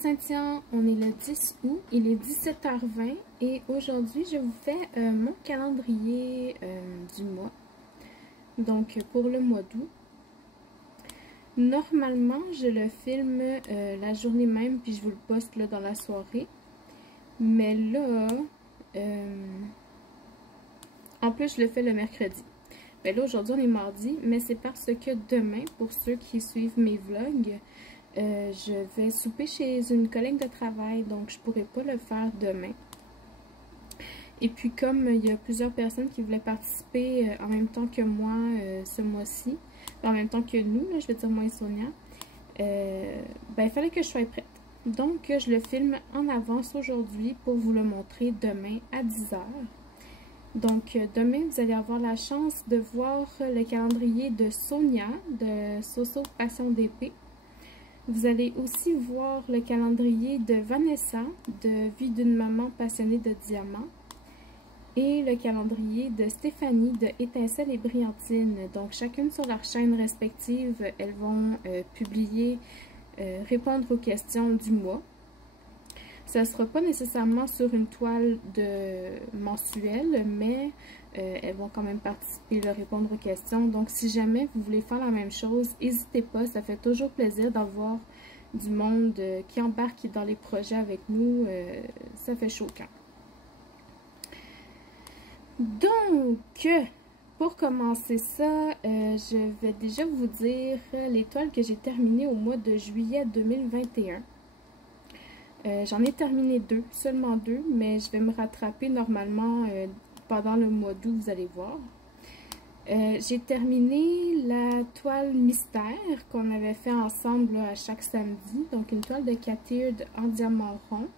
Cynthia, on est le 10 août, il est 17h20 et aujourd'hui je vous fais mon calendrier du mois, donc pour le mois d'août. Normalement je le filme la journée même puis je vous le poste là, dans la soirée, mais là, en plus je le fais le mercredi. Mais là aujourd'hui on est mardi, mais c'est parce que demain, pour ceux qui suivent mes vlogs, je vais souper chez une collègue de travail, donc je pourrai pas le faire demain. Et puis comme il y a plusieurs personnes qui voulaient participer en même temps que moi ce mois-ci, en même temps que nous, là, je vais dire moi et Sonia, ben il fallait que je sois prête. Donc je le filme en avance aujourd'hui pour vous le montrer demain à 10h. Donc demain vous allez avoir la chance de voir le calendrier de Sonia de Soso Passion d'épée. Vous allez aussi voir le calendrier de Vanessa, de Vie d'une maman passionnée de diamants. Et le calendrier de Stéphanie, de Étincelle et Brillantine. Donc, chacune sur leur chaîne respective, elles vont publier, répondre aux questions du mois. Ça ne sera pas nécessairement sur une toile mensuelle, mais elles vont quand même participer, répondre aux questions. Donc, si jamais vous voulez faire la même chose, n'hésitez pas. Ça fait toujours plaisir d'avoir du monde qui embarque dans les projets avec nous. Ça fait chaud au cœur. Donc, pour commencer ça, je vais déjà vous dire les toiles que j'ai terminées au mois de juillet 2021. J'en ai terminé deux, seulement deux, mais je vais me rattraper normalement pendant le mois d'août, vous allez voir. J'ai terminé la toile mystère qu'on avait fait ensemble là, à chaque samedi, donc une toile de Cathird en diamant rond.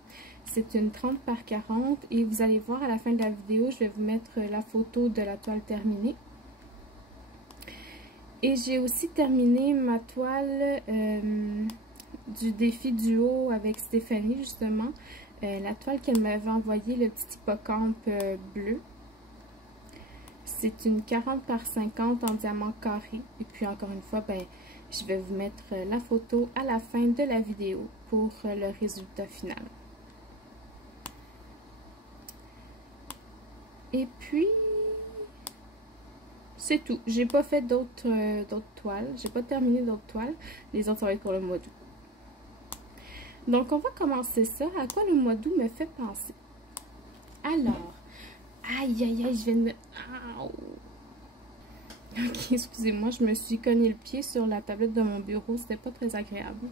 C'est une 30 par 40 et vous allez voir à la fin de la vidéo, je vais vous mettre la photo de la toile terminée. Et j'ai aussi terminé ma toile du défi duo avec Stéphanie, justement. La toile qu'elle m'avait envoyée, le petit hippocampe bleu. C'est une 40 par 50 en diamant carré. Et puis encore une fois, ben, je vais vous mettre la photo à la fin de la vidéo pour le résultat final. Et puis, c'est tout. J'ai pas fait d'autres toiles. J'ai pas terminé d'autres toiles. Les autres, ça va être pour le mois d'août. Donc, on va commencer ça. À quoi le mois d'août me fait penser? Alors, aïe, aïe, aïe, je viens de me... Ok, excusez-moi, je me suis cogné le pied sur la tablette de mon bureau. C'était pas très agréable.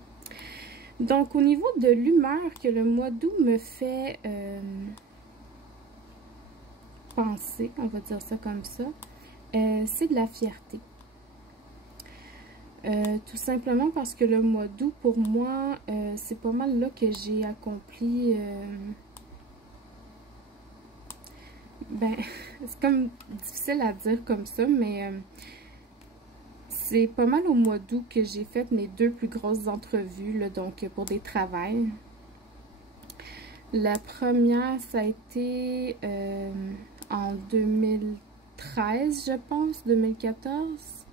Donc, au niveau de l'humeur que le mois d'août me fait... penser, on va dire ça comme ça, c'est de la fierté. Tout simplement parce que le mois d'août, pour moi, c'est pas mal là que j'ai accompli... ben, c'est comme difficile à dire comme ça, mais c'est pas mal au mois d'août que j'ai fait mes deux plus grosses entrevues, là, donc pour des travails. La première, ça a été... en 2013, je pense, 2014.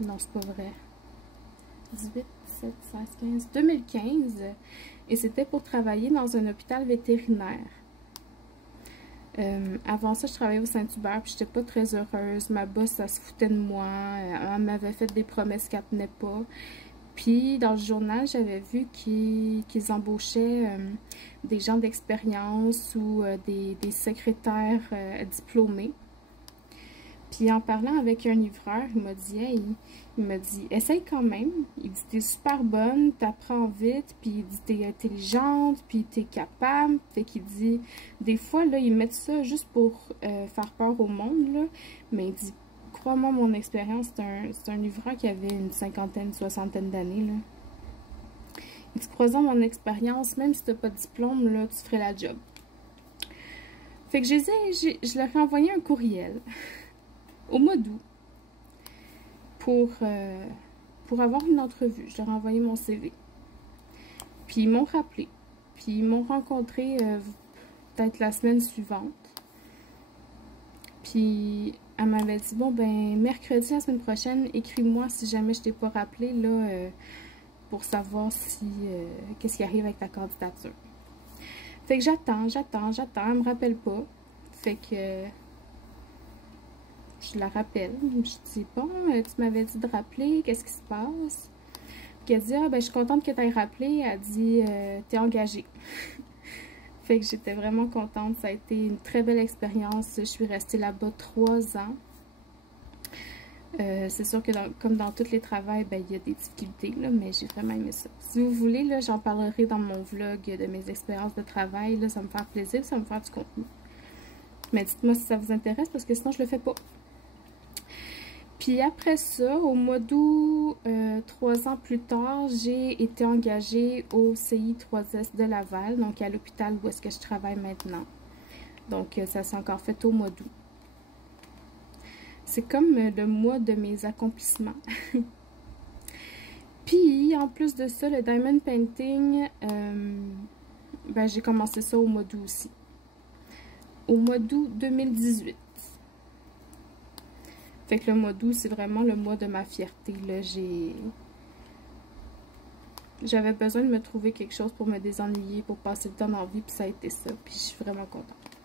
Non, c'est pas vrai. 18, 17, 16, 15, 2015. Et c'était pour travailler dans un hôpital vétérinaire. Avant ça, je travaillais au Saint-Hubert, puis j'étais pas très heureuse. Ma boss, elle se foutait de moi. Elle m'avait fait des promesses qu'elle tenait pas. Puis, dans le journal, j'avais vu qu'ils embauchaient des gens d'expérience ou des secrétaires diplômés. Puis, en parlant avec un livreur, il m'a dit, hey, il m'a dit, essaye quand même. Il dit, t'es super bonne, t'apprends vite, puis il dit, t'es intelligente, puis t'es capable. Fait qu'il dit, des fois, là, ils mettent ça juste pour faire peur au monde, là. Mais il dit, crois-moi, mon expérience, c'est un livreur qui avait une cinquantaine, soixantaine d'années, là. Il dit, croisant mon expérience, même si tu n'as pas de diplôme, là, tu ferais la job. Fait que je leur ai envoyé un courriel au mois d'août pour avoir une entrevue. Je leur ai envoyé mon CV. Puis ils m'ont rappelé. Puis ils m'ont rencontré peut-être la semaine suivante. Puis elle m'avait dit, bon, ben, mercredi, la semaine prochaine, écris-moi si jamais je t'ai pas rappelé, là, pour savoir si qu'est-ce qui arrive avec ta candidature. Fait que j'attends, elle me rappelle pas. Fait que je la rappelle. Je dis, bon, tu m'avais dit de rappeler, qu'est-ce qui se passe? Puis elle dit, ah ben je suis contente que tu aies rappelé. Elle dit, t'es engagée. Fait que j'étais vraiment contente. Ça a été une très belle expérience. Je suis restée là-bas 3 ans. C'est sûr que comme dans tous les travails, ben, il y a des difficultés, là, mais j'ai vraiment aimé ça. Si vous voulez, là, j'en parlerai dans mon vlog de mes expériences de travail. Là, ça va me faire plaisir, ça va me faire du contenu. Mais dites-moi si ça vous intéresse, parce que sinon, je le fais pas. Puis après ça, au mois d'août, 3 ans plus tard, j'ai été engagée au CI3S de Laval, donc à l'hôpital où est-ce que je travaille maintenant. Donc, ça s'est encore fait au mois d'août. C'est comme le mois de mes accomplissements. Puis, en plus de ça, le Diamond Painting, ben, j'ai commencé ça au mois d'août aussi. Au mois d'août 2018. Fait que le mois d'août, c'est vraiment le mois de ma fierté. J'avais besoin de me trouver quelque chose pour me désennuyer, pour passer le temps dans la vie, puis ça a été ça. Puis je suis vraiment contente.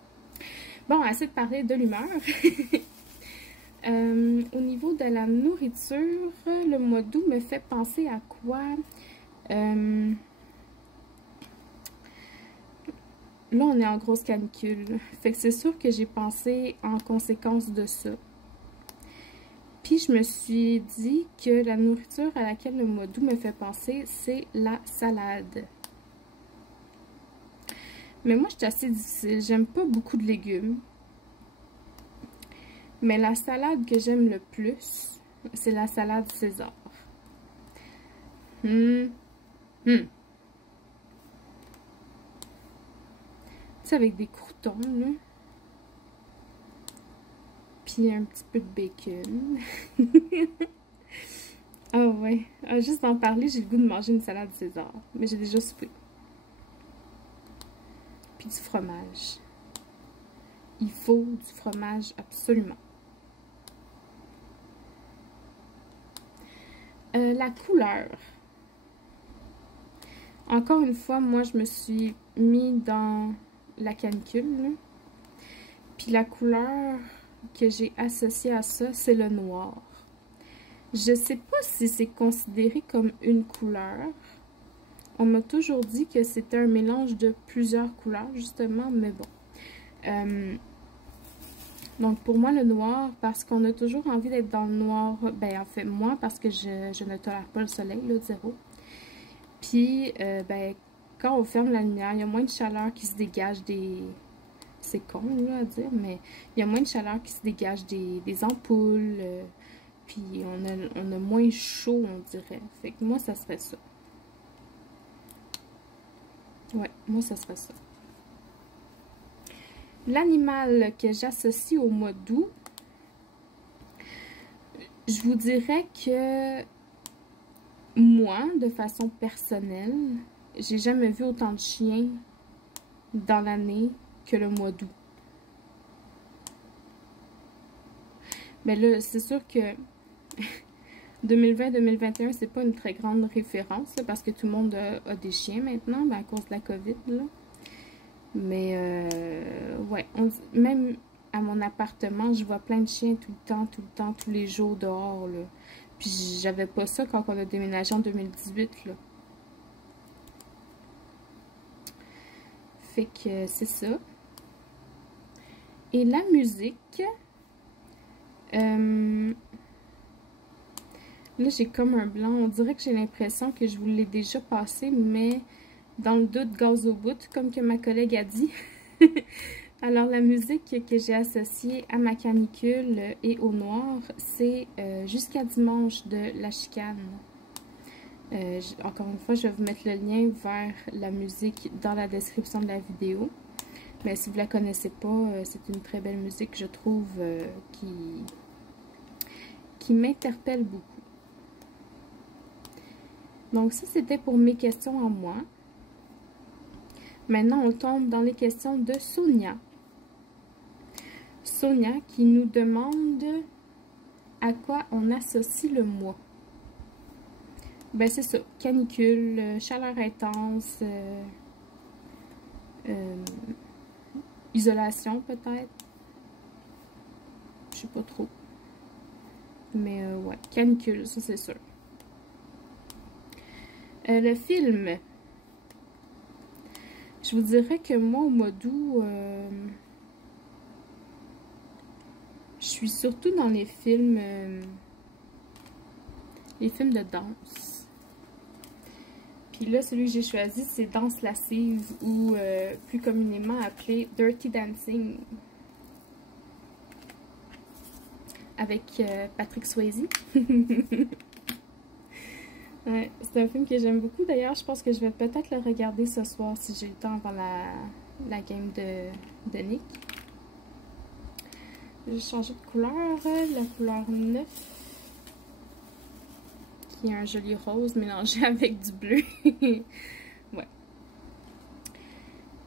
Bon, assez de parler de l'humeur. Au niveau de la nourriture, le mois d'août me fait penser à quoi? Là, on est en grosse canicule. Fait que c'est sûr que j'ai pensé en conséquence de ça. Puis je me suis dit que la nourriture à laquelle le mois d'août me fait penser, c'est la salade. Mais moi, je suis assez difficile. J'aime pas beaucoup de légumes. Mais la salade que j'aime le plus, c'est la salade César. Tu sais, avec des croûtons, là. Puis un petit peu de bacon. Ah ouais. Ah, juste d'en parler, j'ai le goût de manger une salade César. Mais j'ai déjà soupé. Puis du fromage. Il faut du fromage absolument. La couleur. Encore une fois, moi, je me suis mis dans la canicule. Là. Puis la couleur que j'ai associée à ça, c'est le noir. Je sais pas si c'est considéré comme une couleur. On m'a toujours dit que c'était un mélange de plusieurs couleurs, justement, mais bon. Donc, pour moi, le noir, parce qu'on a toujours envie d'être dans le noir, ben, en fait, moi, parce que je ne tolère pas le soleil, là, zéro. Puis, ben, quand on ferme la lumière, il y a moins de chaleur qui se dégage des... C'est con, là, à dire, mais il y a moins de chaleur qui se dégage des ampoules, puis on a moins chaud, on dirait. Fait que moi, ça serait ça. Ouais, moi, ça serait ça. L'animal que j'associe au mois d'août, je vous dirais que moi, de façon personnelle, j'ai jamais vu autant de chiens dans l'année que le mois d'août. Mais là, c'est sûr que 2020-2021, c'est pas une très grande référence, là, parce que tout le monde a des chiens maintenant, ben, à cause de la COVID, là. Mais, ouais, même à mon appartement, je vois plein de chiens tout le temps, tous les jours dehors, là. Puis j'avais pas ça quand on a déménagé en 2018, là. Fait que c'est ça. Et la musique, là j'ai comme un blanc. On dirait que j'ai l'impression que je vous l'ai déjà passé, mais dans le doute, gaz au bout, comme que ma collègue a dit. Alors la musique que j'ai associée à ma canicule et au noir, c'est Jusqu'à dimanche de La Chicane. Encore une fois, je vais vous mettre le lien vers la musique dans la description de la vidéo. Mais si vous ne la connaissez pas, c'est une très belle musique, je trouve, qui m'interpelle beaucoup. Donc ça, c'était pour mes questions en moi. Maintenant, on tombe dans les questions de Sonia. Sonia qui nous demande à quoi on associe le mois. ben c'est ça, canicule, chaleur intense, isolation peut-être. Je sais pas trop. Mais ouais, canicule, ça c'est sûr. Le film. Je vous dirais que moi, au mois d'août, je suis surtout dans les films de danse. Puis là, celui que j'ai choisi, c'est Danse lascive ou plus communément appelé Dirty Dancing. Avec Patrick Swayze. Ouais, c'est un film que j'aime beaucoup. D'ailleurs, je pense que je vais peut-être le regarder ce soir si j'ai le temps avant la game de Nick. J'ai changé de couleur, la couleur 9, qui est un joli rose mélangé avec du bleu. Ouais.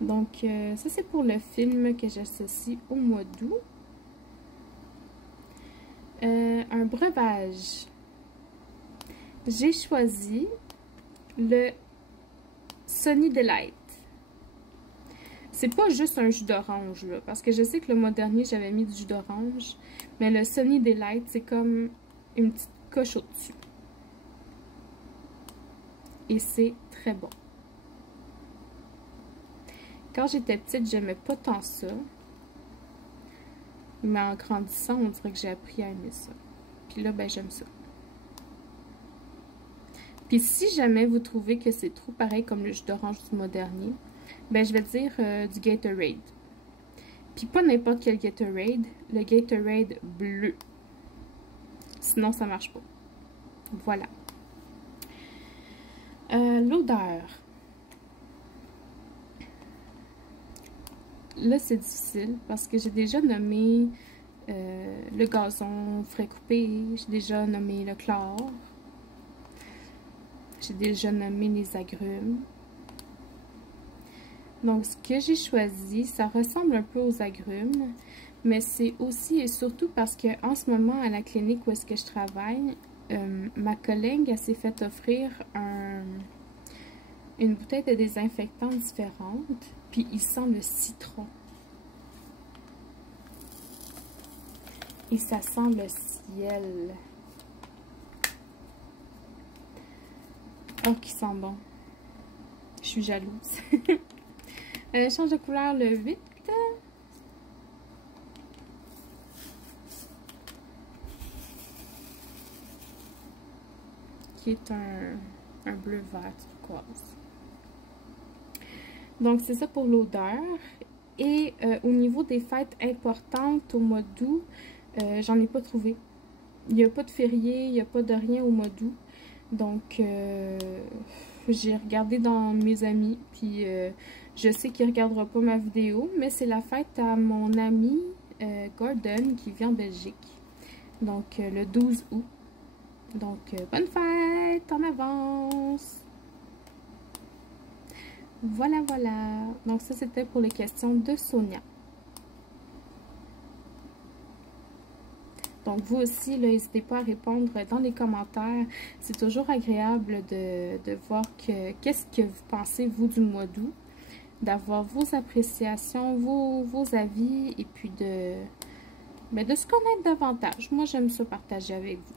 Donc, ça c'est pour le film que j'associe au mois d'août. Un breuvage. J'ai choisi le Sunny Delight. C'est pas juste un jus d'orange, là, parce que je sais que le mois dernier, j'avais mis du jus d'orange, mais le Sunny Delight, c'est comme une petite coche au-dessus. Et c'est très bon. Quand j'étais petite, j'aimais pas tant ça. Mais en grandissant, on dirait que j'ai appris à aimer ça. Puis là, ben, j'aime ça. Puis si jamais vous trouvez que c'est trop pareil comme le jus d'orange du mois dernier, ben je vais dire du Gatorade. Puis pas n'importe quel Gatorade, le Gatorade bleu. Sinon, ça marche pas. Voilà. L'odeur. Là, c'est difficile parce que j'ai déjà nommé le gazon frais coupé, j'ai déjà nommé le chlore. J'ai déjà nommé les agrumes. Donc, ce que j'ai choisi, ça ressemble un peu aux agrumes, mais c'est aussi et surtout parce que en ce moment, à la clinique où est-ce que je travaille, ma collègue, elle s'est fait offrir une bouteille de désinfectant différente, puis il sent le citron. Et ça sent le ciel. Oh, qui sent bon. Je suis jalouse. Change de couleur le 8. Qui est un bleu vert turquoise. Donc, c'est ça pour l'odeur. Et au niveau des fêtes importantes au mois d'août, j'en ai pas trouvé. Il n'y a pas de férié, il n'y a pas de rien au mois d'août. Donc, j'ai regardé dans mes amis, puis je sais qu'il ne regardera pas ma vidéo, mais c'est la fête à mon ami Gordon qui vit en Belgique. Donc, le 12 août. Donc, bonne fête en avance! Voilà, voilà. Donc, ça, c'était pour les questions de Sonia. Donc, vous aussi, n'hésitez pas à répondre dans les commentaires. C'est toujours agréable de voir qu'est-ce que vous pensez, vous, du mois d'août. D'avoir vos appréciations, vos avis, et puis de se connaître davantage. Moi, j'aime ça partager avec vous.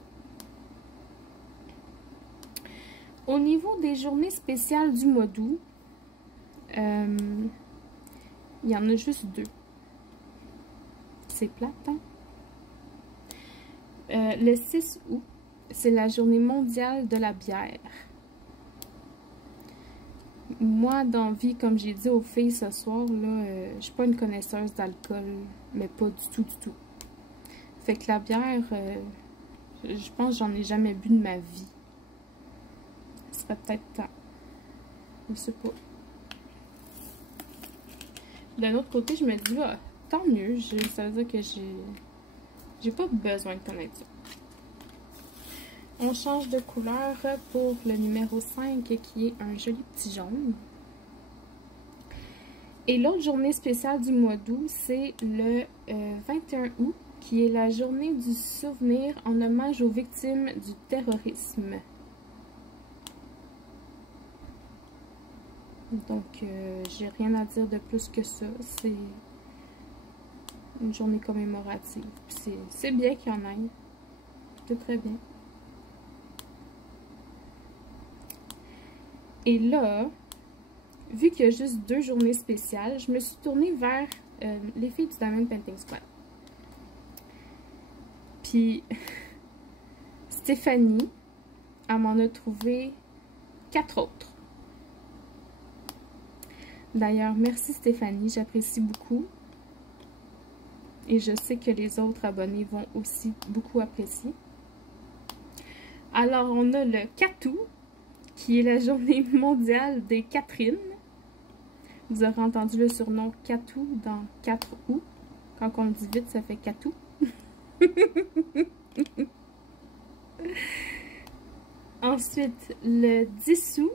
Au niveau des journées spéciales du mois d'août, il y en a juste 2. C'est plate, hein? Le 6 août, c'est la journée mondiale de la bière. Moi, dans la vie, comme j'ai dit aux filles ce soir, là, je suis pas une connaisseuse d'alcool, mais pas du tout, du tout. Fait que la bière, je pense que j'en ai jamais bu de ma vie. Ce serait peut-être temps. Je sais pas. D'un autre côté, je me dis, ah, tant mieux, ça veut dire que j'ai pas besoin de connaître ça. On change de couleur pour le numéro 5 qui est un joli petit jaune. Et l'autre journée spéciale du mois d'août, c'est le 21 août, qui est la journée du souvenir en hommage aux victimes du terrorisme. Donc, j'ai rien à dire de plus que ça. C'est une journée commémorative. C'est bien qu'il y en ait. C'est très bien. Et là, vu qu'il y a juste 2 journées spéciales, je me suis tournée vers les filles du Diamond Painting Squad. Puis, Stéphanie, elle m'en a trouvé 4 autres. D'ailleurs, merci Stéphanie, j'apprécie beaucoup. Et je sais que les autres abonnés vont aussi beaucoup apprécier. Alors, on a le 4 août, qui est la journée mondiale des Catherine. Vous aurez entendu le surnom 4 août dans 4 août. Quand on le dit vite, ça fait 4 août. Ensuite, le 10 août,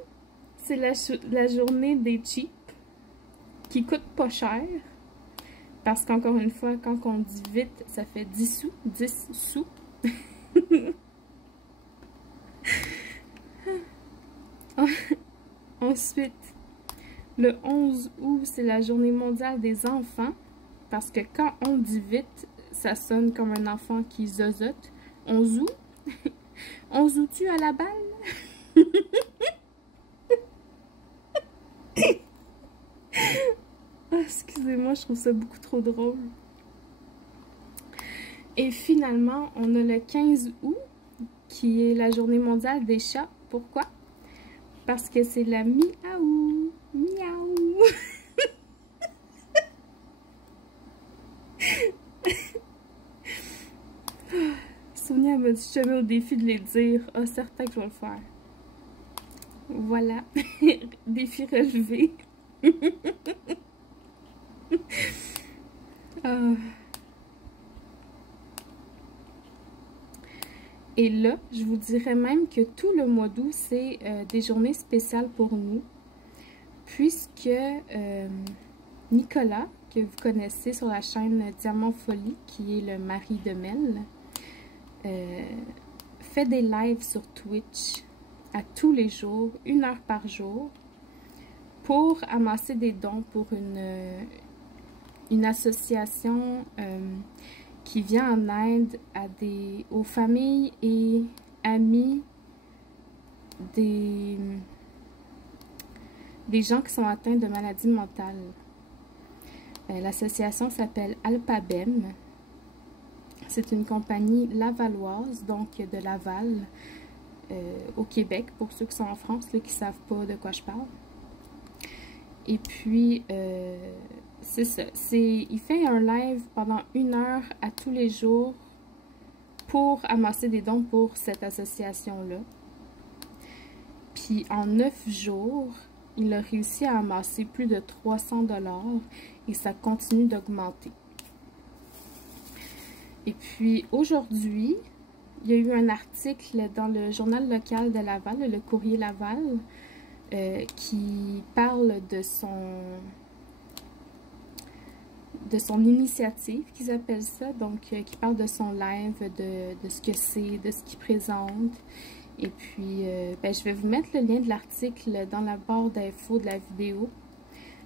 c'est la journée des cheap, qui coûte pas cher. Parce qu'encore une fois, quand on dit vite, ça fait 10 sous. 10 sous. Ensuite, le 11 août, c'est la journée mondiale des enfants. Parce que quand on dit vite, ça sonne comme un enfant qui zozote. 11 août? On joue-tu à la balle? Ah, excusez-moi, je trouve ça beaucoup trop drôle. Et finalement, on a le 15 août, qui est la journée mondiale des chats. Pourquoi? Parce que c'est la miaou. Miaou. Sonia m'a dit je te mets au défi de les dire. Ah, certain que je vais le faire. Voilà. Défi relevé. Et là, je vous dirais même que tout le mois d'août, c'est des journées spéciales pour nous. Puisque Nicolas, que vous connaissez sur la chaîne Diamant Folie, qui est le mari de Mel, fait des lives sur Twitch à tous les jours, 1 heure par jour, pour amasser des dons pour une association qui vient en aide aux familles et amis des gens qui sont atteints de maladies mentales. L'association s'appelle Alpabem. C'est une compagnie lavalloise, donc de Laval, au Québec, pour ceux qui sont en France, là, qui ne savent pas de quoi je parle. Et puis, c'est ça. Il fait un live pendant 1 heure à tous les jours pour amasser des dons pour cette association-là. Puis, en 9 jours, il a réussi à amasser plus de 300 $ et ça continue d'augmenter. Et puis, aujourd'hui, il y a eu un article dans le journal local de Laval, le Courrier Laval, qui parle de son initiative, qu'ils appellent ça, donc qui parle de son live, de ce que c'est, de ce qu'il présente. Et puis, je vais vous mettre le lien de l'article dans la barre d'infos de la vidéo,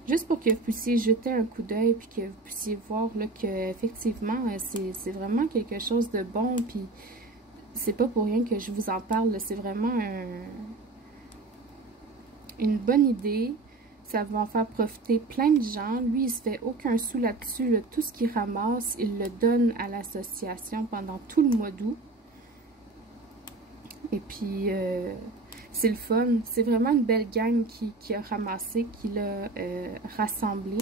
juste pour que vous puissiez jeter un coup d'œil, puis que vous puissiez voir là, que effectivement c'est vraiment quelque chose de bon, puis c'est pas pour rien que je vous en parle, c'est vraiment une bonne idée. Ça va en faire profiter plein de gens. Lui, il se fait aucun sou là-dessus. Tout ce qu'il ramasse, il le donne à l'association pendant tout le mois d'août. Et puis, c'est le fun. C'est vraiment une belle gang qui a ramassé, qui l'a rassemblé.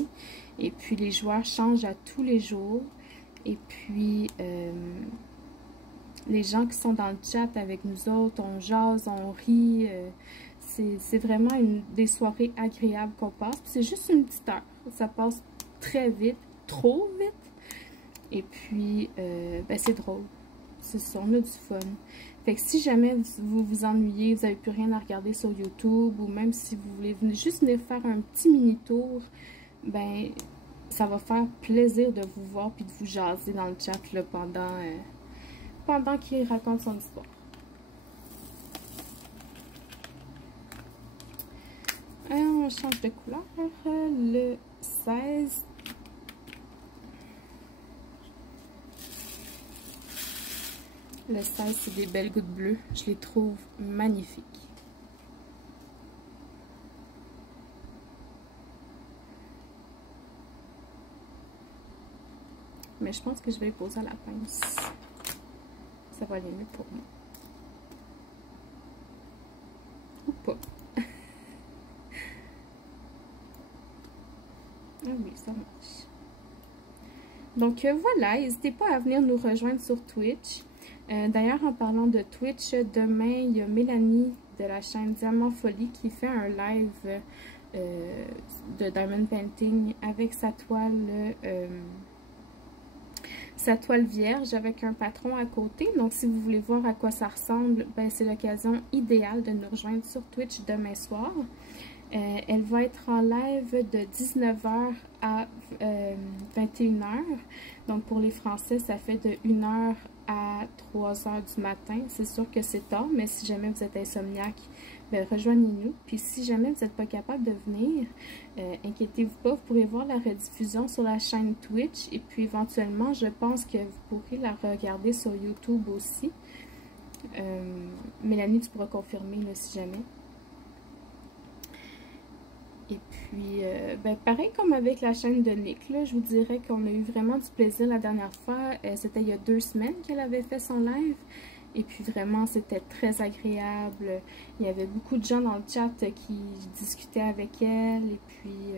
Et puis, les joueurs changent à tous les jours. Et puis, les gens qui sont dans le chat avec nous autres, on jase, on rit. C'est vraiment des soirées agréables qu'on passe. C'est juste une petite heure. Ça passe très vite, trop vite. Et puis, c'est drôle. C'est ça, on a du fun. Fait que si jamais vous vous ennuyez, vous n'avez plus rien à regarder sur YouTube, ou même si vous voulez juste venir faire un petit mini-tour, ben, ça va faire plaisir de vous voir puis de vous jaser dans le chat là, pendant qu'il raconte son histoire. change de couleur. Le 16. Le 16, c'est des belles gouttes bleues. Je les trouve magnifiques. Mais je pense que je vais les poser à la pince. Ça va aller mieux pour moi. Ou pas. Ah oui, ça marche. Donc voilà, n'hésitez pas à venir nous rejoindre sur Twitch. D'ailleurs, en parlant de Twitch, demain, il y a Mélanie de la chaîne Diamant Folie qui fait un live de Diamond Painting avec sa toile vierge avec un patron à côté. Donc, si vous voulez voir à quoi ça ressemble, ben, c'est l'occasion idéale de nous rejoindre sur Twitch demain soir. Elle va être en live de 19h à 21h. Donc, pour les Français, ça fait de 1h à 3h du matin. C'est sûr que c'est tard, mais si jamais vous êtes insomniaque, ben, rejoignez-nous. Puis, si jamais vous n'êtes pas capable de venir, inquiétez-vous pas, vous pourrez voir la rediffusion sur la chaîne Twitch. Et puis, éventuellement, je pense que vous pourrez la regarder sur YouTube aussi. Mélanie, tu pourras confirmer là, si jamais. Et puis, ben, pareil comme avec la chaîne de Nick, là, je vous dirais qu'on a eu vraiment du plaisir la dernière fois. C'était il y a 2 semaines qu'elle avait fait son live. Et puis vraiment, c'était très agréable. Il y avait beaucoup de gens dans le chat qui discutaient avec elle. Et puis,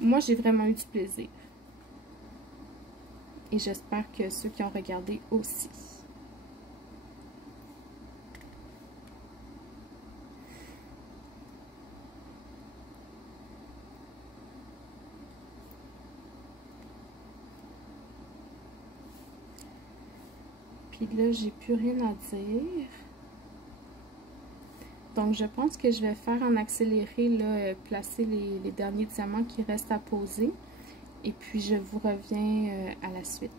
moi, j'ai vraiment eu du plaisir. Et j'espère que ceux qui ont regardé aussi. Puis là, j'ai plus rien à dire. Donc, je pense que je vais faire en accéléré, là, placer les derniers diamants qui restent à poser. Et puis, je vous reviens à la suite.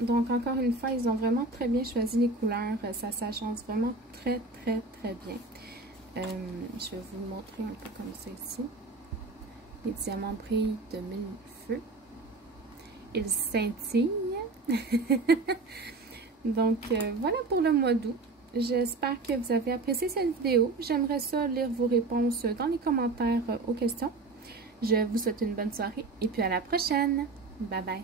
Donc, encore une fois, ils ont vraiment très bien choisi les couleurs. Ça s'agence vraiment très, très, très bien. Je vais vous le montrer un peu comme ça ici. Les diamants brillent de mille feux. Ils scintillent. Donc, voilà pour le mois d'août. J'espère que vous avez apprécié cette vidéo. J'aimerais ça lire vos réponses dans les commentaires aux questions. Je vous souhaite une bonne soirée et puis à la prochaine. Bye bye.